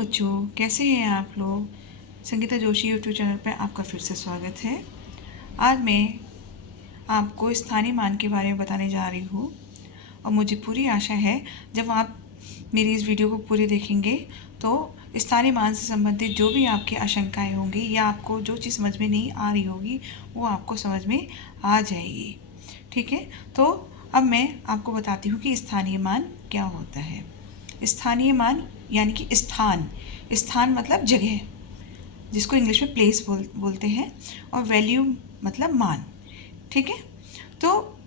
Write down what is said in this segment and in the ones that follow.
बच्चों, कैसे हैं आप लोग। संगीता जोशी यूट्यूब चैनल पर आपका फिर से स्वागत है। आज मैं आपको स्थानीय मान के बारे में बताने जा रही हूँ और मुझे पूरी आशा है जब आप मेरी इस वीडियो को पूरी देखेंगे तो स्थानीय मान से संबंधित जो भी आपकी आशंकाएं होंगी या आपको जो चीज़ समझ में नहीं आ रही होगी वो आपको समझ में आ जाएगी। ठीक है, तो अब मैं आपको बताती हूँ कि स्थानीय मान क्या होता है। स्थानीय मान यानी कि स्थान मतलब जगह, जिसको इंग्लिश में प्लेस बोलते हैं, और वैल्यू मतलब मान। ठीक है, तो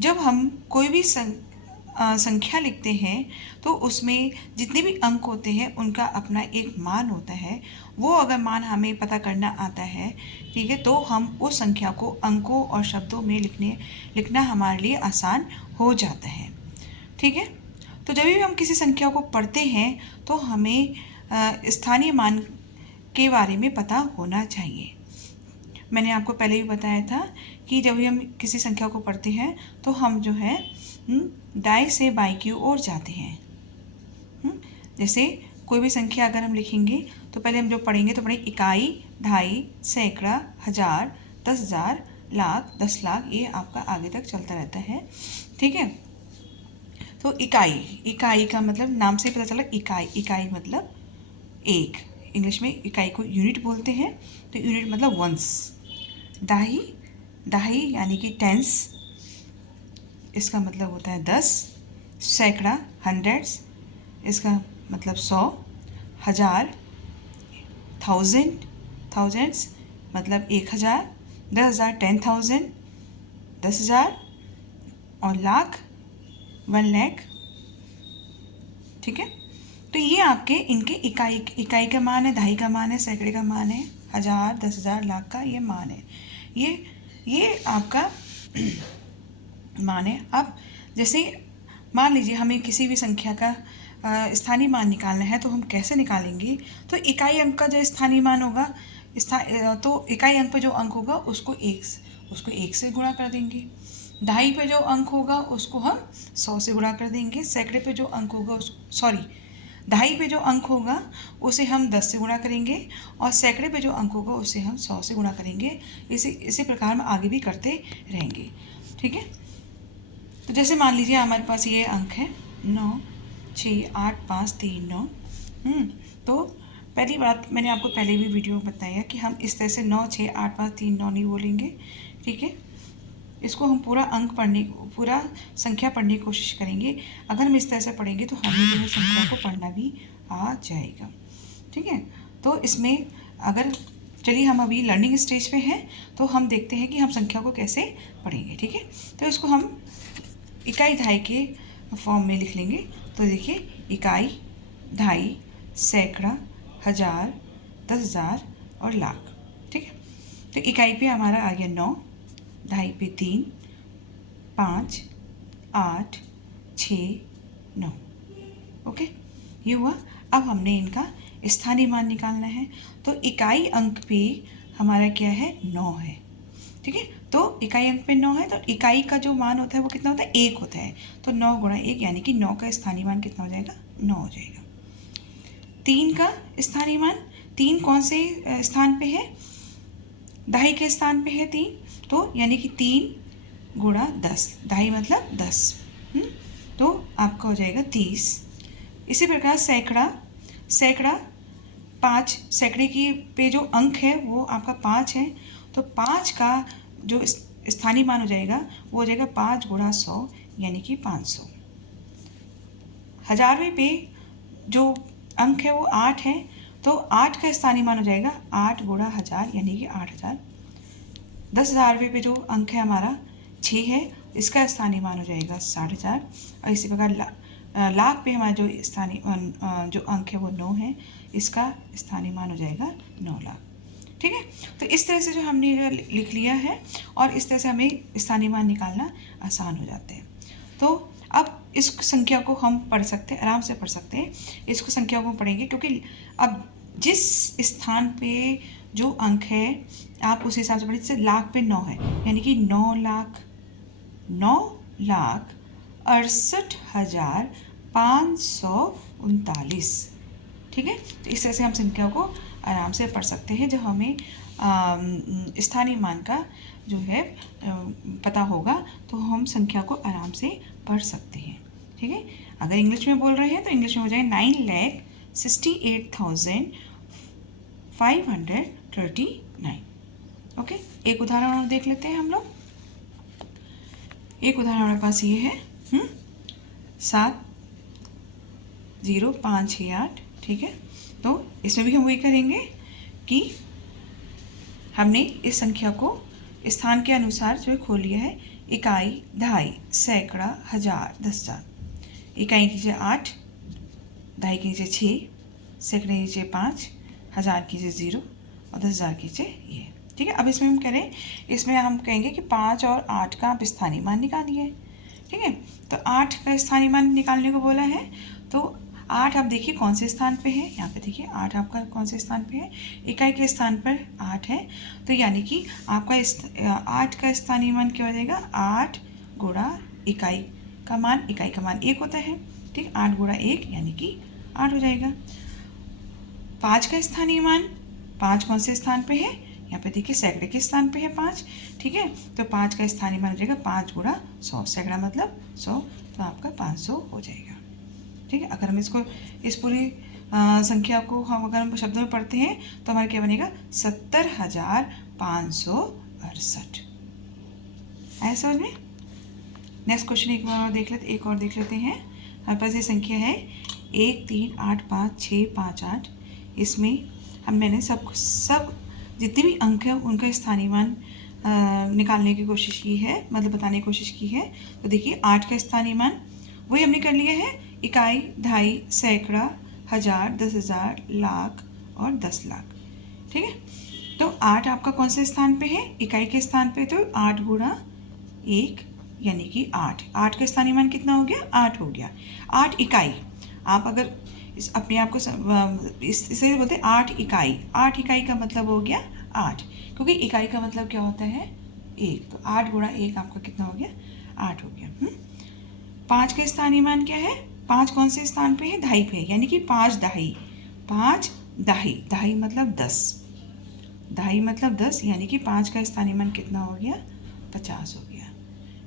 जब हम कोई भी संख्या लिखते हैं तो उसमें जितने भी अंक होते हैं उनका अपना एक मान होता है। वो अगर मान हमें पता करना आता है, ठीक है, तो हम उस संख्या को अंकों और शब्दों में लिखना हमारे लिए आसान हो जाता है। ठीक है, तो जब भी हम किसी संख्या को पढ़ते हैं तो हमें स्थानीय मान के बारे में पता होना चाहिए। मैंने आपको पहले भी बताया था कि जब भी हम किसी संख्या को पढ़ते हैं तो हम जो है दाएं से बाएं की ओर जाते हैं। जैसे कोई भी संख्या अगर हम लिखेंगे तो पहले हम जो पढ़ेंगे तो पढ़ेंगे इकाई, ढाई, सैकड़ा, हजार, 10,000, लाख, 10 लाख, ये आपका आगे तक चलता रहता है। ठीक है, तो इकाई का मतलब नाम से पता चला। इकाई मतलब एक, इंग्लिश में इकाई को यूनिट बोलते हैं, तो यूनिट मतलब वंस। दहाई यानी कि टेंस, इसका मतलब होता है 10। सैकड़ा हंड्रेड्स, इसका मतलब 100। हजार थाउजेंड्स मतलब 1000। 10,000 10,000, 10,000, और लाख 1 लाख। ठीक है, तो ये आपके इनके इकाई का मान है, दहाई का मान है, सैकड़े का मान है, 1000, 10,000, लाख का ये मान है। ये आपका मान है। अब जैसे मान लीजिए हमें किसी भी संख्या का स्थानीय मान निकालना है तो हम कैसे निकालेंगे। तो इकाई अंक का जो स्थानीय मान होगा, तो इकाई अंक पे जो अंक होगा उसको एक से गुणा कर देंगे। दहाई पे जो अंक होगा उसको हम 100 से गुणा कर देंगे। सैकड़े पे जो अंक होगा दहाई पे जो अंक होगा उसे हम 10 से गुणा करेंगे, और सैकड़े पे जो अंक होगा उसे हम 100 से गुणा करेंगे। इसी प्रकार हम आगे भी करते रहेंगे। ठीक है, तो जैसे मान लीजिए हमारे पास ये अंक है 9, 6, 8, 5, 3, 9। तो पहली बात मैंने आपको पहले भी वीडियो में बताया कि हम इस तरह से 9, 6, 8, 5, 3, 9 नहीं बोलेंगे। ठीक है, इसको हम पूरा संख्या पढ़ने की कोशिश करेंगे। अगर हम इस तरह से पढ़ेंगे तो हमें जो है संख्या को पढ़ना भी आ जाएगा। ठीक है, तो इसमें अगर चलिए हम अभी लर्निंग स्टेज पे हैं तो हम देखते हैं कि हम संख्या को कैसे पढ़ेंगे। ठीक है, तो इसको हम इकाई ढाई के फॉर्म में लिख लेंगे। तो देखिए इकाई, ढाई, सैकड़ा, हजार, 10,000 और लाख। ठीक है, तो इकाई पे हमारा आ गया 9, ढाई पे 3, 5, 8, 6, 9। ओके, ये हुआ। अब हमने इनका स्थानीय मान निकालना है। तो इकाई अंक पे हमारा क्या है 9 है। ठीक है, तो इकाई अंक पे 9 है, तो इकाई का जो मान होता है वो कितना होता है 1 होता है। तो 9 गुणा 1 यानी कि 9 का स्थानीय मान कितना हो जाएगा 9 हो जाएगा। 3 का स्थानीय मान, 3 कौन से स्थान पे है, दहाई के स्थान पे है 3, तो यानी कि 3 गुणा 10, दहाई मतलब 10। तो आपका हो जाएगा 30। इसी प्रकार सैकड़ा 5, सैकड़े की पे जो अंक है वो आपका 5 है, तो 5 का जो स्थानीय मान हो जाएगा वो हो जाएगा 5 गुणा 100 यानी कि 500। हजारवें पे जो अंक है वो 8 है, तो 8 का स्थानीय मान हो जाएगा 8 गुणा 1000 यानी कि 8000। 10,000वें पे जो अंक है हमारा 6 है, इसका स्थानीय मान हो जाएगा 60,000। और इसी प्रकार लाख पे हमारा जो स्थानीय जो अंक है वो 9 है, इसका स्थानीय मान हो जाएगा 9 लाख। ठीक है, तो इस तरह से जो हमने लिख लिया है और इस तरह से हमें स्थानीय मान निकालना आसान हो जाते हैं। तो अब इस संख्या को हम पढ़ सकते हैं, आराम से पढ़ सकते हैं। इसको संख्या को पढ़ेंगे क्योंकि अब जिस स्थान पे जो अंक है आप उस हिसाब से पढ़ें। जैसे लाख पे 9 है यानी कि 9,68,539। ठीक है। तो इस तरह से हम संख्या को आराम से पढ़ सकते हैं। जब हमें स्थानीय मान का जो है पता होगा तो हम संख्या को आराम से पढ़ सकते हैं। ठीक है। अगर इंग्लिश में बोल रहे हैं तो इंग्लिश में हो जाए 9,68,539। ओके, एक उदाहरण और देख लेते हैं हम लोग। एक उदाहरण हमारे पास ये है 7,0,568। ठीक है। तो इसमें भी हम वही करेंगे कि हमने इस संख्या को स्थान के अनुसार जो खोल लिया है। इकाई, दहाई, सैकड़ा, हजार, 10,000। इकाई कीजिए 8, दहाई कीजिए 6, सैकड़े कीजिए 5, हजार कीजिए 0 और 10,000 कीजिए ये। ठीक है। अब इसमें हम करें, इसमें हम कहेंगे कि 5 और 8 का आप स्थानीय मान निकालिए। ठीक है। तो 8 का स्थानीय मान निकालने को बोला है। तो 8 आप देखिए कौन से स्थान पे है। यहाँ पे देखिए 8 आपका कौन से स्थान पे है, इकाई के स्थान पर 8 है। तो यानी कि आपका 8 का स्थानीय मान क्या हो जाएगा, 8 गुणा इकाई का मान। इकाई का मान 1 होता है। ठीक, 8 गुणा 1 यानी कि 8 हो जाएगा। 5 का स्थानीय मान, 5 कौन से स्थान पे है, यहाँ पे देखिए सैकड़े के स्थान पे है 5। ठीक है। तो 5 का स्थानीय मान हो जाएगा 5 गुणा 100। सैकड़ा मतलब 100, तो आपका 500 हो जाएगा। ठीक है। अगर हम इसको इस पूरी संख्या को हम अगर हम शब्दों में पढ़ते हैं तो हमारा क्या बनेगा, 70,568। आया समझ में। नेक्स्ट क्वेश्चन एक बार और देख लेते, एक और देख लेते हैं। हमारे पास ये संख्या है 1, 3, 8, 5, 6, 5, 8। इसमें मैंने सब जितने भी अंक हैं उनका स्थानीय मान निकालने की कोशिश की है, मतलब बताने की कोशिश की है। तो देखिए 8 का स्थानीय मान वही हमने कर लिया है। इकाई, दहाई, सैकड़ा, हजार, 10,000, लाख और 10 लाख। ठीक है। तो 8 आपका कौन से स्थान पे है, इकाई के स्थान पे। तो 8 गुणा 1 यानी कि 8। 8 का स्थानीय मान कितना हो गया, 8 हो गया। 8 इकाई, आप अगर इस अपने आप को इसे बोलते हैं 8 इकाई। 8 इकाई का मतलब हो गया 8, क्योंकि इकाई का मतलब क्या होता है 1। तो 8 गुणा 1 आपका कितना हो गया, 8 हो गया। 5 का स्थानीय मान क्या है, 5 कौन से स्थान पे है, दहाई पे है, यानी कि 5 दहाई। 5 दहाई, दहाई मतलब 10, दहाई मतलब 10, यानी कि 5 का स्थानीय मान कितना हो गया, 50 हो गया।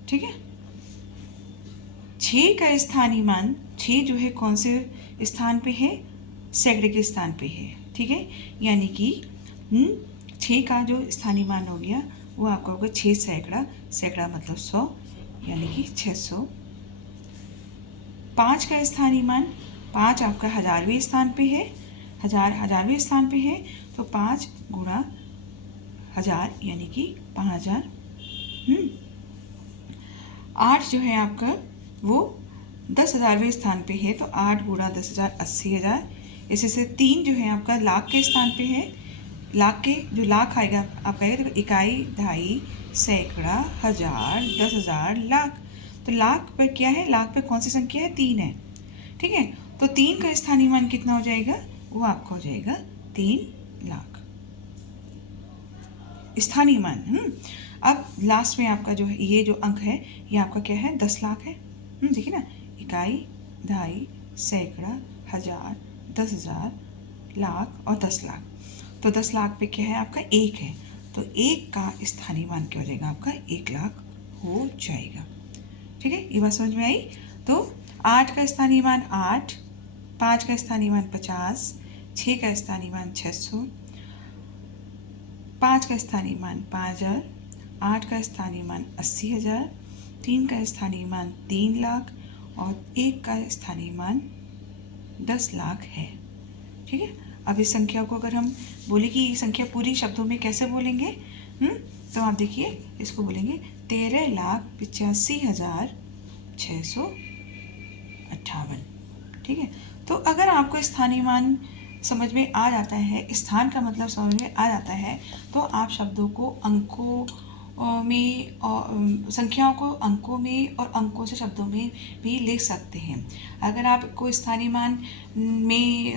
ठीक है। 6 का स्थानीय मान, 6 जो है कौन से स्थान पे है, सैकड़े के स्थान पे है। ठीक है। यानी कि 6 का जो स्थानीय मान हो गया वो आपका होगा 6 सैकड़ा। सैकड़ा मतलब 100, यानी कि 600। 5 का स्थानीय मान, 5 आपका हजारवें स्थान पे है, हजारवें स्थान पे है। तो 5 गुणा 1000 यानी कि 5000। 8 जो है आपका वो 10,000वें स्थान पे है। तो 8 गुणा 10,000 80,000। इसी से 3 जो है आपका लाख के स्थान पे है। लाख के जो लाख आएगा आपका है, तो इकाई, दहाई, सैकड़ा, हजार, 10,000, लाख। तो लाख पे क्या है, लाख पे कौन सी संख्या है, 3 है। ठीक है। तो 3 का स्थानीय मान कितना हो जाएगा, वो आपका हो जाएगा 3 लाख स्थानीय मान। अब लास्ट में आपका जो है ये जो अंक है ये आपका क्या है, 10 लाख है। देखिए ना, इकाई, दहाई, सैकड़ा, हजार, 10,000, लाख और 10 लाख। तो 10 लाख पे क्या है आपका 1 है। तो 1 का स्थानीय मान क्या हो जाएगा आपका, 1 लाख हो जाएगा। ठीक है, ये बात समझ में आई। तो 8 का स्थानीय मान 8, 5 का स्थानीय मान 50, 6 का स्थानीय मान 600, 5 का स्थानीय मान 5,000, 8 का स्थानीय मान 80,000, 3 का स्थानीय मान 3 लाख और 1 का स्थानीय मान 10 लाख है। ठीक है। अब इस संख्या को अगर हम बोले कि ये संख्या पूरी शब्दों में कैसे बोलेंगे, तो आप देखिए इसको बोलेंगे 13,85,658। ठीक है। तो अगर आपको स्थानीय मान समझ में आ जाता है, स्थान का मतलब समझ में आ जाता है, तो आप शब्दों को अंकों में और संख्याओं को अंकों में और अंकों से शब्दों में भी लिख सकते हैं। अगर आपको स्थानीय मान में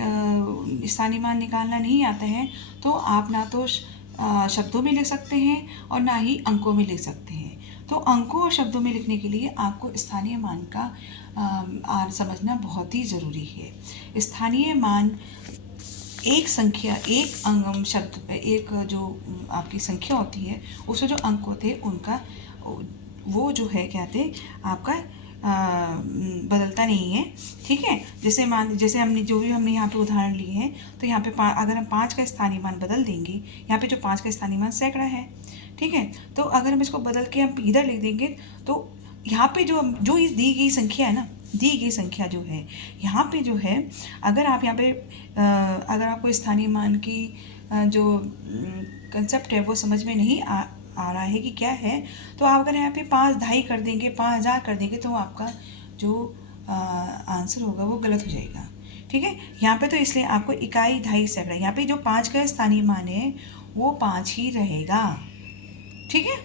स्थानीय मान निकालना नहीं आता है तो आप ना तो शब्दों में लिख सकते हैं और ना ही अंकों में लिख सकते हैं। तो अंकों और शब्दों में लिखने के लिए आपको स्थानीय मान का समझना बहुत ही ज़रूरी है। स्थानीय मान एक संख्या, एक अंग शब्द पे एक जो आपकी संख्या होती है उसमें जो अंक होते हैं उनका वो जो है क्या कहते आपका बदलता नहीं है। ठीक है, जैसे हमने यहाँ पे उदाहरण लिए हैं, तो यहाँ पे अगर हम 5 का स्थानीय मान बदल देंगे, यहाँ पे जो 5 का स्थानीय मान सैकड़ा है, ठीक है, तो अगर हम इसको बदल के हम इधर लिख देंगे तो यहाँ पे जो इस दी गई संख्या है ना, दी गई संख्या जो है यहाँ पे जो है, अगर आप यहाँ पे अगर आपको स्थानीय मान की जो कंसेप्ट है वो समझ में नहीं आ रहा है कि क्या है, तो आप अगर यहाँ पे 5,500 कर देंगे, 5,000 कर देंगे, तो आपका जो आंसर होगा वो गलत हो जाएगा। ठीक है, यहाँ पे तो इसलिए आपको इकाई, दहाई, सैकड़ा, यहाँ पे जो 5 का स्थानीय मान है वो 5 ही रहेगा। ठीक है,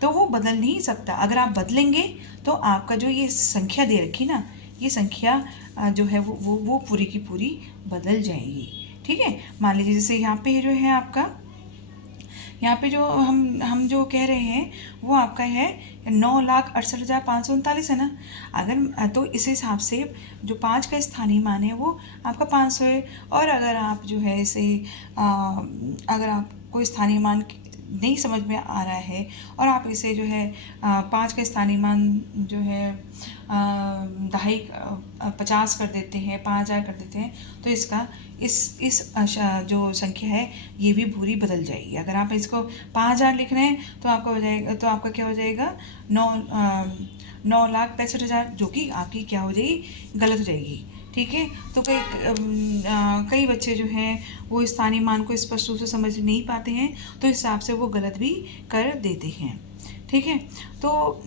तो वो बदल नहीं सकता। अगर आप बदलेंगे तो आपका जो ये संख्या दे रखी ना, ये संख्या जो है वो पूरी की पूरी बदल जाएगी। ठीक है, मान लीजिए जैसे यहाँ पे जो है आपका, यहाँ पे जो हम जो कह रहे हैं वो आपका है 9,68,539 है ना। अगर तो इस हिसाब से जो 5 का स्थानीय मान है वो आपका 500 है। और अगर आप जो है इसे अगर आपको स्थानीय मान नहीं समझ में आ रहा है और आप इसे जो है 5 का स्थानीय मान जो है 50 कर देते हैं, 5,000 कर देते हैं, तो इसका इस जो संख्या है ये भी पूरी बदल जाएगी। अगर आप इसको 5,000 लिख रहे हैं तो आपका हो जाएगा, तो आपका क्या हो जाएगा 9,65,000, जो कि आपकी क्या हो जाएगी, गलत हो जाएगी। ठीक है, तो कई बच्चे जो हैं वो स्थानीय मान को स्पष्ट रूप से समझ नहीं पाते हैं, तो इस हिसाब से वो गलत भी कर देते हैं। ठीक है, तो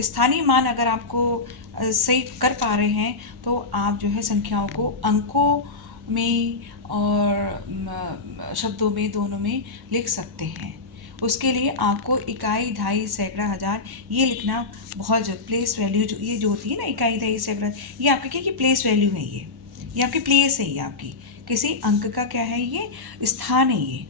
स्थानीय मान अगर आपको सही कर पा रहे हैं तो आप जो है संख्याओं को अंकों में और शब्दों में, दोनों में लिख सकते हैं। उसके लिए आपको इकाई, दहाई, सैकड़ा, हज़ार ये लिखना बहुत जरूरी। प्लेस वैल्यू जो ये जो होती है ना, इकाई, दहाई, सैकड़ा, ये आपकी क्या कि प्लेस वैल्यू है, ये आपकी प्लेस है, ये आपकी किसी अंक का क्या है, ये स्थान है ये।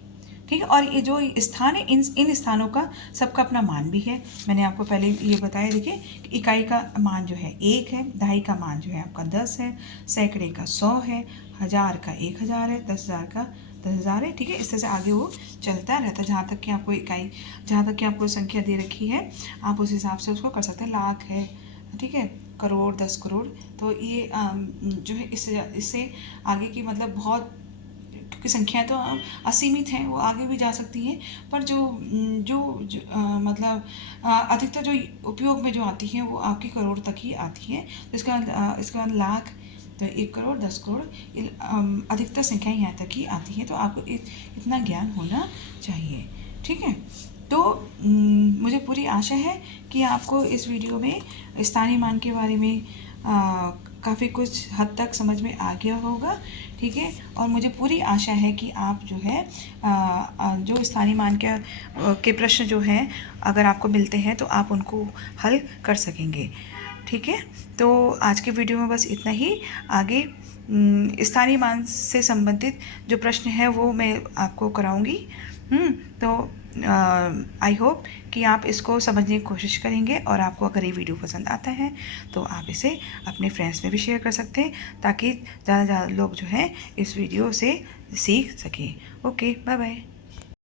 ठीक है, और ये जो स्थान है, इन स्थानों का सबका अपना मान भी है। मैंने आपको पहले ये बताया, देखिए इकाई का मान जो है 1 है, दहाई का मान जो है आपका 10 है, सैकड़े का 100 है, हज़ार का 1,000 है, 10,000 का 10,000 है। ठीक है, इस तरह से आगे वो चलता रहता है। जहाँ तक कि आपको इकाई, जहाँ तक कि आपको संख्या दे रखी है आप उस हिसाब से उसको कर सकते हैं। लाख है, ठीक है, करोड़, 10 करोड़, तो ये जो है इससे आगे की मतलब बहुत, क्योंकि संख्याएं तो असीमित हैं, वो आगे भी जा सकती हैं, पर जो मतलब अधिकतर जो उपयोग में जो आती हैं वो आपकी करोड़ तक ही आती हैं। इसके बाद लाख, तो 1 करोड़, 10 करोड़, अधिकतर संख्याएं यहाँ तक ही आती हैं। तो आपको इतना ज्ञान होना चाहिए। ठीक है, तो मुझे पूरी आशा है कि आपको इस वीडियो में स्थानीय मान के बारे में काफ़ी कुछ हद तक समझ में आ गया होगा। ठीक है, और मुझे पूरी आशा है कि आप जो है जो स्थानीय मान के प्रश्न जो हैं अगर आपको मिलते हैं तो आप उनको हल कर सकेंगे। ठीक है, तो आज के वीडियो में बस इतना ही। आगे स्थानीय मान से संबंधित जो प्रश्न है वो मैं आपको कराऊंगी। तो आई होप कि आप इसको समझने की कोशिश करेंगे, और आपको अगर ये वीडियो पसंद आता है तो आप इसे अपने फ्रेंड्स में भी शेयर कर सकते हैं, ताकि ज़्यादा से ज़्यादा लोग जो हैं इस वीडियो से सीख सकें। Okay, bye bye.